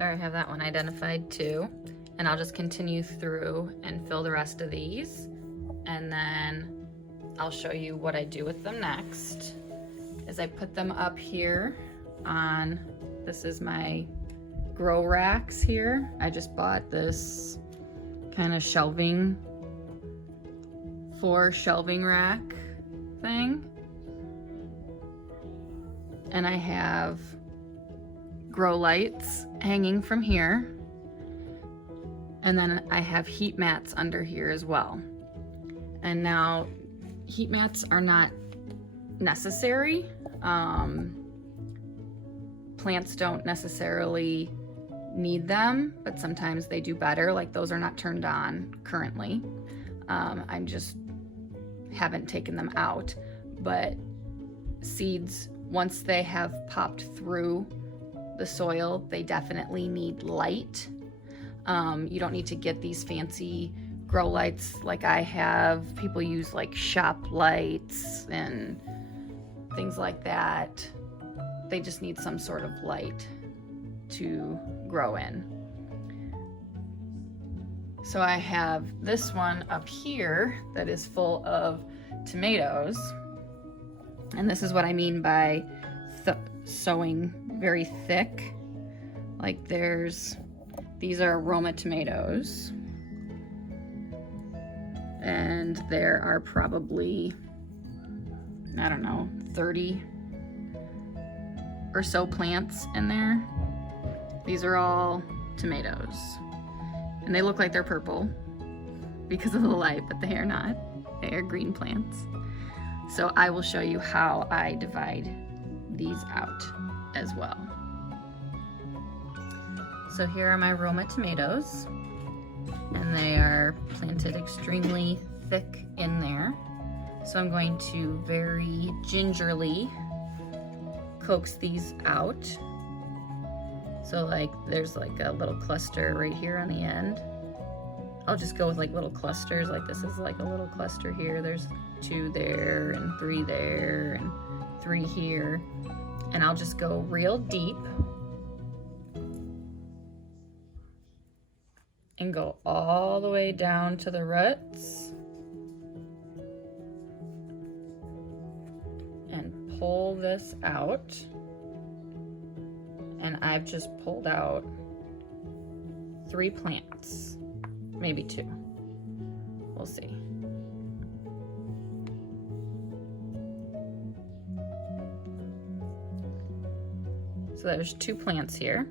There, I have that one identified too. And I'll just continue through and fill the rest of these. And then I'll show you what I do with them next. Is I put them up here on, this is my grow racks here. I just bought this kind of shelving, 4 shelving rack thing. And I have grow lights hanging from here. And then I have heat mats under here as well. And now heat mats are not necessary. Plants don't necessarily need them, but sometimes they do better. Like those are not turned on currently. I just haven't taken them out, but seeds, once they have popped through the soil, they definitely need light. You don't need to get these fancy grow lights like I have. People use like shop lights and things like that. They just need some sort of light to grow in. So I have this one up here that is full of tomatoes. And this is what I mean by sowing very thick. Like these are aroma tomatoes. And there are probably, I don't know, 30 or so plants in there. These are all tomatoes. And they look like they're purple because of the light, but they are not. They are green plants. So I will show you how I divide these out as well. So here are my Roma tomatoes, and they are planted extremely thick in there. So I'm going to very gingerly coax these out. So like there's like a little cluster right here on the end. I'll just go with like little clusters. Like this is like a little cluster here. There's 2 there and 3 there and 3 here. And I'll just go real deep and go all the way down to the roots and pull this out. And I've just pulled out 3 plants, maybe 2. We'll see. So there's 2 plants here.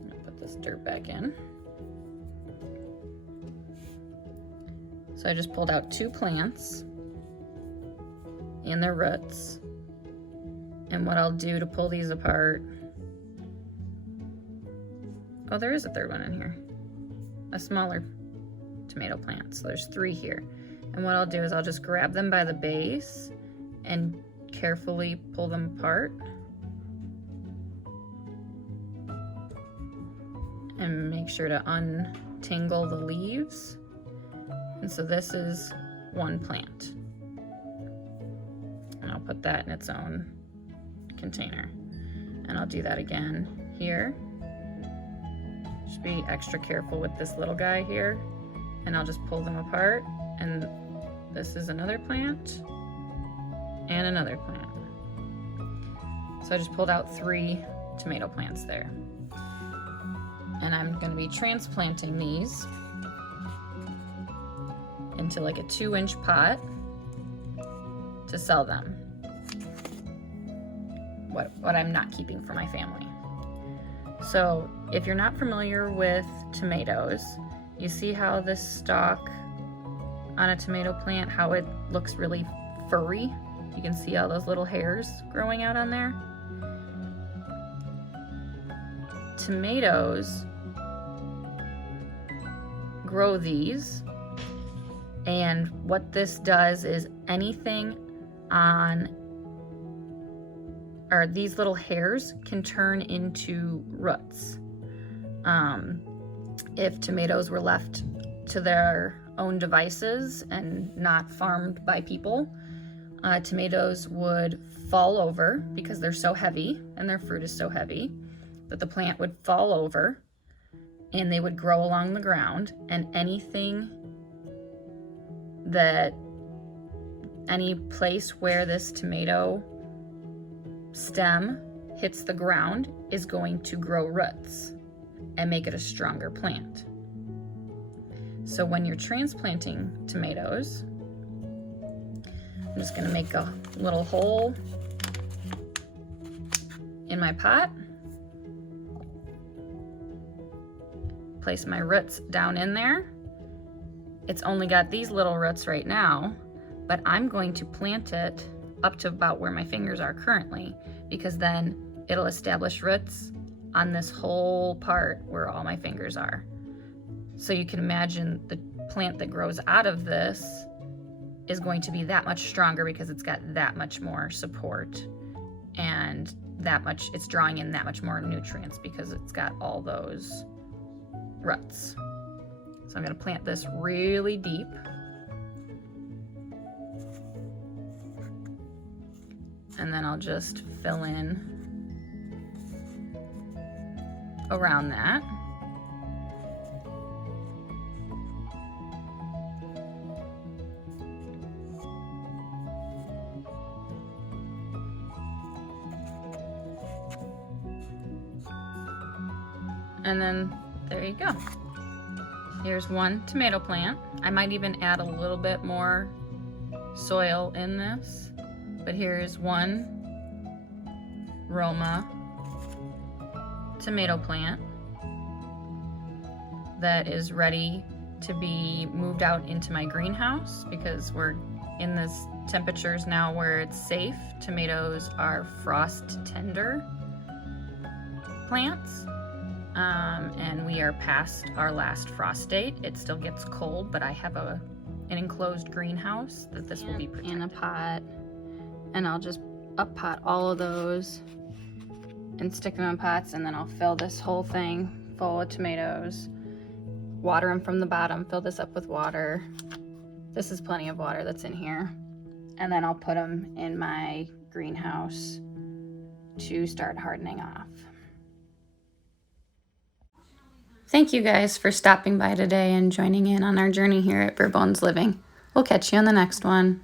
I'm gonna put this dirt back in. So I just pulled out 2 plants and their roots. And what I'll do to pull these apart, oh, there is a 3rd one in here, a smaller tomato plant. So there's 3 here. And what I'll do is I'll just grab them by the base and carefully pull them apart. And make sure to untangle the leaves. And so this is 1 plant. And I'll put that in its own container. And I'll do that again here. Just be extra careful with this little guy here. And I'll just pull them apart. And this is another plant and another plant. So I just pulled out 3 tomato plants there. And I'm going to be transplanting these into like a 2-inch pot to sell them. What I'm not keeping for my family. So if you're not familiar with tomatoes, you see how this stalk on a tomato plant, how it looks really furry? You can see all those little hairs growing out on there. Tomatoes grow these, and what this does is anything on, or these little hairs can turn into roots. If tomatoes were left to their own devices and not farmed by people, tomatoes would fall over because they're so heavy and their fruit is so heavy, but the plant would fall over and they would grow along the ground, and any place where this tomato stem hits the ground is going to grow roots and make it a stronger plant. So when you're transplanting tomatoes, I'm just gonna make a little hole in my pot, place my roots down in there. It's only got these little roots right now, but I'm going to plant it up to about where my fingers are currently, because then it'll establish roots on this whole part where all my fingers are. So you can imagine the plant that grows out of this is going to be that much stronger because it's got that much more support, and it's drawing in that much more nutrients because it's got all those roots. So I'm going to plant this really deep. And then I'll just fill in around that. And then there you go. Here's one tomato plant. I might even add a little bit more soil in this, but here's one Roma tomato plant that is ready to be moved out into my greenhouse, because we're in this temperatures now where it's safe. Tomatoes are frost tender plants. And we are past our last frost date. It still gets cold, but I have an enclosed greenhouse that this will be protected. In a pot, and I'll just up pot all of those and stick them in pots, and then I'll fill this whole thing full of tomatoes, water them from the bottom, fill this up with water. This is plenty of water that's in here. And then I'll put them in my greenhouse to start hardening off. Thank you guys for stopping by today and joining in on our journey here at Bare Bones Living. We'll catch you on the next one.